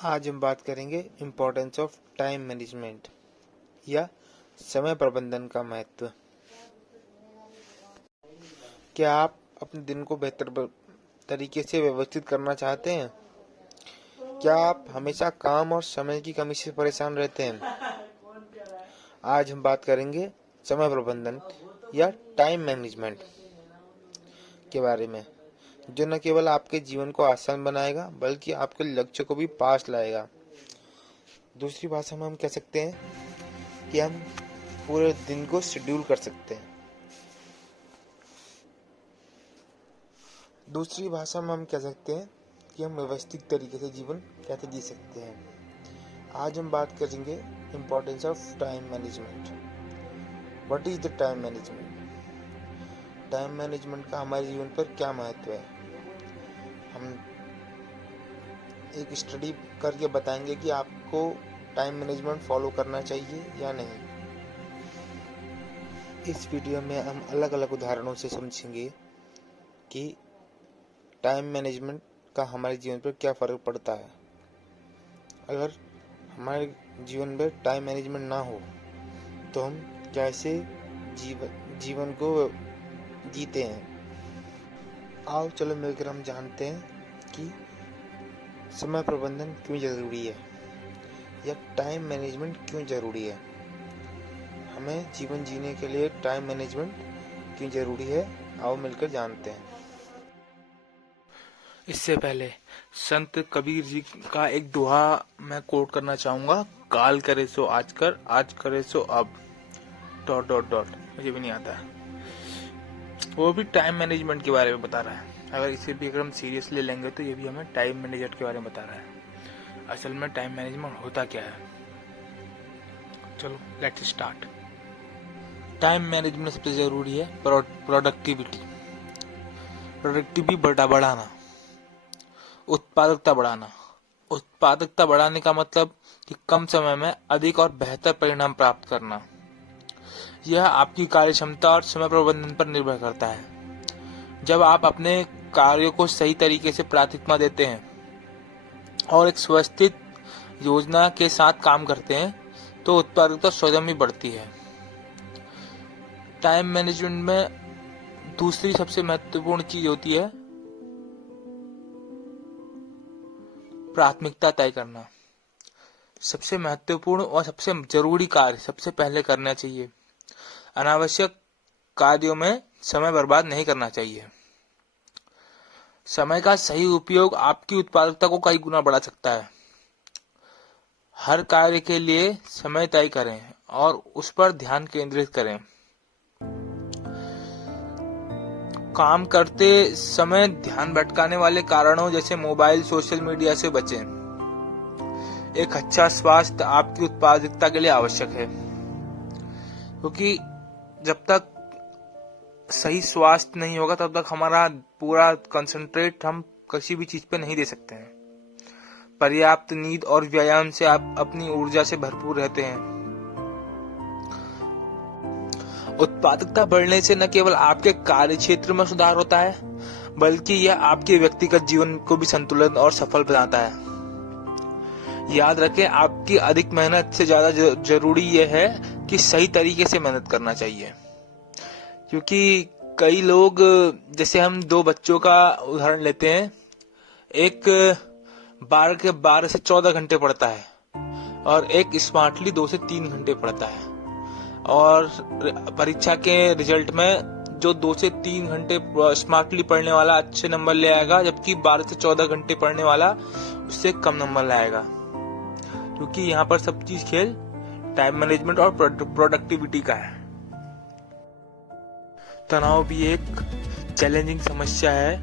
आज हम बात करेंगे इम्पोर्टेंस ऑफ टाइम मैनेजमेंट या समय प्रबंधन का महत्व। क्या आप अपने दिन को बेहतर तरीके से व्यवस्थित करना चाहते हैं? क्या आप हमेशा काम और समय की कमी से परेशान रहते हैं? आज हम बात करेंगे समय प्रबंधन या टाइम मैनेजमेंट के बारे में, जो न केवल आपके जीवन को आसान बनाएगा बल्कि आपके लक्ष्य को भी पास लाएगा। दूसरी भाषा में हम कह सकते हैं कि हम पूरे दिन को शेड्यूल कर सकते हैं। दूसरी भाषा में हम कह सकते हैं कि हम व्यवस्थित तरीके से जीवन कैसे जी सकते हैं। आज हम बात करेंगे importance of time management. What is the time management? Time management का हमारे जीवन पर क्या महत्व है? हम एक स्टडी करके बताएंगे कि आपको टाइम मैनेजमेंट फॉलो करना चाहिए या नहीं। इस वीडियो में हम अलग अलग उदाहरणों से समझेंगे कि टाइम मैनेजमेंट का हमारे जीवन पर क्या फ़र्क पड़ता है। अगर हमारे जीवन में टाइम मैनेजमेंट ना हो तो हम कैसे जीवन को जीते हैं। आओ चलो मिलकर हम जानते हैं कि समय प्रबंधन क्यों ज़रूरी है या टाइम मैनेजमेंट क्यों ज़रूरी है। हमें जीवन जीने के लिए टाइम मैनेजमेंट क्यों ज़रूरी है, आओ मिलकर जानते हैं। इससे पहले संत कबीर जी का एक दोहा मैं कोट करना चाहूंगा। काल करे सो आज कर, आज करे सो अब ... मुझे भी नहीं आता है। वो भी टाइम मैनेजमेंट के बारे में बता रहा है। अगर हम सीरियसली लेंगे तो ये भी हमें टाइम मैनेजमेंट के बारे में बता रहा है। असल में टाइम मैनेजमेंट होता क्या है, चलो लेट्स स्टार्ट। टाइम मैनेजमेंट सबसे जरूरी है प्रोडक्टिविटी बढ़ाना, उत्पादकता बढ़ाना। उत्पादकता बढ़ाने का मतलब कि कम समय में अधिक और बेहतर परिणाम प्राप्त करना। यह आपकी कार्य क्षमता और समय प्रबंधन पर निर्भर करता है। जब आप अपने कार्यों को सही तरीके से प्राथमिकता देते हैं और एक व्यवस्थित योजना के साथ काम करते हैं तो उत्पादकता स्वयं ही बढ़ती है। टाइम मैनेजमेंट में दूसरी सबसे महत्वपूर्ण चीज होती है प्राथमिकता तय करना। सबसे महत्वपूर्ण और सबसे जरूरी कार्य सबसे पहले करना चाहिए। अनावश्यक कार्यों में समय बर्बाद नहीं करना चाहिए। समय का सही उपयोग आपकी उत्पादकता को कई गुना बढ़ा सकता है। हर कार्य के लिए समय तय करें और उस पर ध्यान केंद्रित करें। काम करते समय ध्यान भटकाने वाले कारणों जैसे मोबाइल, सोशल मीडिया से बचें। एक अच्छा स्वास्थ्य आपकी उत्पादकता के लिए आवश्यक है, क्योंकि जब तक सही स्वास्थ्य नहीं होगा तब तक हमारा पूरा कंसंट्रेट हम किसी भी चीज पे नहीं दे सकते हैं। पर्याप्त नींद और व्यायाम से आप अपनी ऊर्जा से भरपूर रहते हैं। उत्पादकता बढ़ने से न केवल आपके कार्य क्षेत्र में सुधार होता है बल्कि यह आपके व्यक्तिगत जीवन को भी संतुलित और सफल बनाता है। याद रखें, आपकी अधिक मेहनत से ज्यादा जरूरी यह है कि सही तरीके से मेहनत करना चाहिए। क्योंकि कई लोग, जैसे हम दो बच्चों का उदाहरण लेते हैं, एक 12 से 14 घंटे पढ़ता है और एक स्मार्टली 2 से 3 घंटे पढ़ता है। और परीक्षा के रिजल्ट में जो 2 से 3 घंटे स्मार्टली पढ़ने वाला अच्छे नंबर ले आएगा, जबकि 12 से 14 घंटे पढ़ने वाला उससे कम नंबर लाएगा। क्योंकि यहाँ पर सब चीज खेल टाइम मैनेजमेंट और प्रोडक्टिविटी का है। तनाव भी एक चैलेंजिंग समस्या है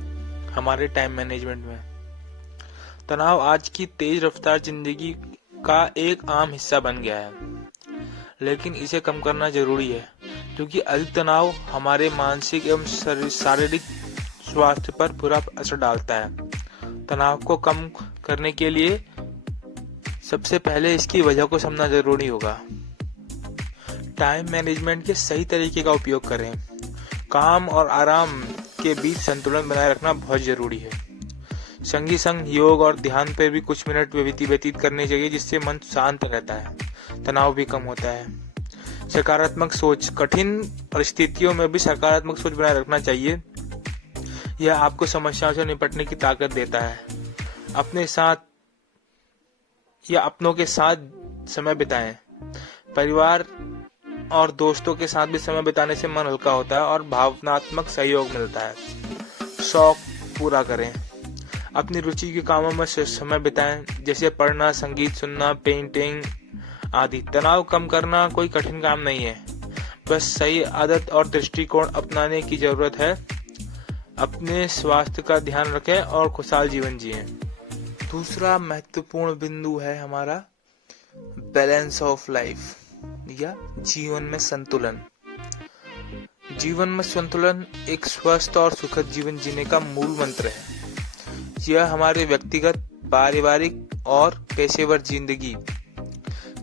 हमारे टाइम मैनेजमेंट में। तनाव आज की तेज रफ्तार जिंदगी का एक आम हिस्सा बन गया है, लेकिन इसे कम करना जरूरी है, क्योंकि अधिक तनाव हमारे मानसिक एवं शारीरिक स्वास्थ्य पर बुरा असर डालता है। तनाव को कम करने के लिए सबसे पहले इसकी वजह को समझना जरूरी होगा। टाइम मैनेजमेंट के सही तरीके का उपयोग करें। काम और आराम के बीच संतुलन बनाए रखना बहुत जरूरी है। संगी संग योग और ध्यान पर भी कुछ मिनट व्यतीत करने चाहिए, जिससे मन शांत रहता है, तनाव भी कम होता है। सकारात्मक सोच, कठिन परिस्थितियों में भी सकारात्मक सोच बनाए रखना चाहिए। यह आपको समस्याओं से निपटने की ताकत देता है। अपने साथ या अपनों के साथ समय बिताएं। परिवार और दोस्तों के साथ भी समय बिताने से मन हल्का होता है और भावनात्मक सहयोग मिलता है। शौक पूरा करें। अपनी रुचि के कामों में समय बिताएं, जैसे पढ़ना, संगीत सुनना, पेंटिंग आदि। तनाव कम करना कोई कठिन काम नहीं है, बस सही आदत और दृष्टिकोण अपनाने की जरूरत है। अपने स्वास्थ्य का ध्यान रखें और खुशहाल जीवन जिएं। दूसरा महत्वपूर्ण बिंदु है हमारा बैलेंस ऑफ लाइफ या जीवन में संतुलन। जीवन में संतुलन एक स्वस्थ और सुखद जीवन जीने का मूल मंत्र है। यह हमारे व्यक्तिगत, पारिवारिक और पेशेवर जिंदगी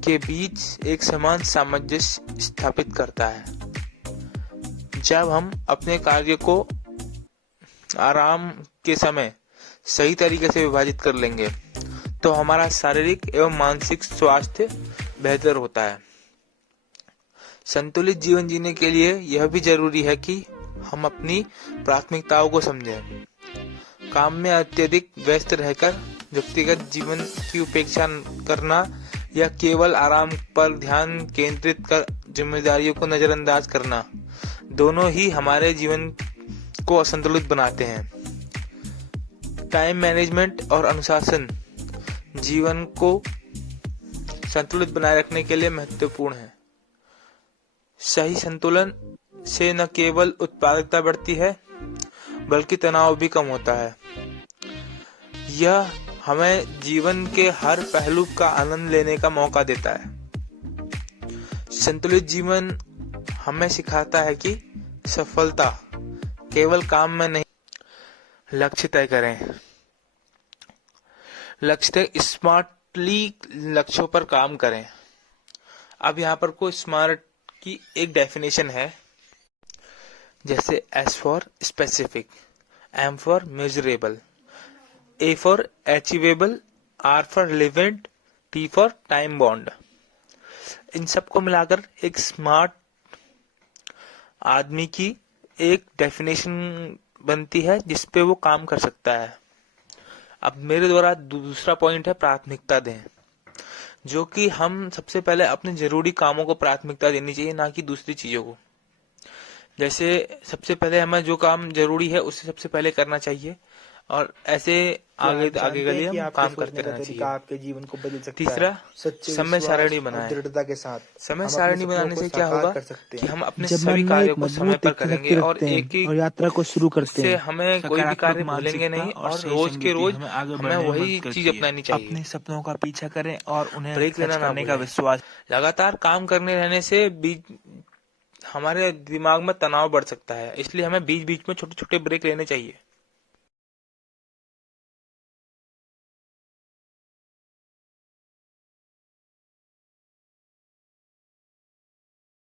के बीच एक समान सामंजस्य स्थापित करता है। जब हम अपने कार्य को आराम के समय सही तरीके से विभाजित कर लेंगे तो हमारा शारीरिक एवं मानसिक स्वास्थ्य बेहतर होता है। संतुलित जीवन जीने के लिए यह भी जरूरी है कि हम अपनी प्राथमिकताओं को समझें। काम में अत्यधिक व्यस्त रहकर व्यक्तिगत जीवन की उपेक्षा करना या केवल आराम पर ध्यान केंद्रित कर जिम्मेदारियों को नजरअंदाज करना, दोनों ही हमारे जीवन को असंतुलित बनाते हैं। टाइम मैनेजमेंट और अनुशासन जीवन को संतुलित बनाए रखने के लिए महत्वपूर्ण है। सही संतुलन से न केवल उत्पादकता बढ़ती है, बल्कि तनाव भी कम होता है। यह हमें जीवन के हर पहलू का आनंद लेने का मौका देता है। संतुलित जीवन हमें सिखाता है कि सफलता केवल काम में नहीं। लक्ष्य तय करें। स्मार्टली लक्ष्यों पर काम करें। अब यहाँ पर कोई स्मार्ट की एक डेफिनेशन है, जैसे S for specific, M for measurable, A for achievable, R for relevant, T for time bound. इन सबको मिलाकर एक स्मार्ट आदमी की एक डेफिनेशन बनती है जिसपे वो काम कर सकता है। अब मेरे द्वारा दूसरा पॉइंट है प्राथमिकता दें, जो कि हम सबसे पहले अपने जरूरी कामों को प्राथमिकता देनी चाहिए, ना कि दूसरी चीजों को। जैसे सबसे पहले हमें जो काम जरूरी है उसे सबसे पहले करना चाहिए और ऐसे आगे के लिए हम काम करते रहना चाहिए। आपके जीवन को बदल सकता है। तीसरा, समय सारणी बनाएं। दृढ़ता के साथ समय सारणी बनाने से क्या होगा कि हम अपने सभी कार्यों को समय पर करेंगे और एक यात्रा को शुरू करते हैं। हमें कोई भी कार्य भूलेंगे नहीं और रोज के रोज हमें वही चीज अपनानी चाहिए। अपने सपनों का पीछा करें और उन्हें ब्रेक लेना ना का विश्वास। लगातार काम करने रहने से हमारे दिमाग में तनाव बढ़ सकता है, इसलिए हमें बीच बीच में छोटे छोटे ब्रेक लेने चाहिए।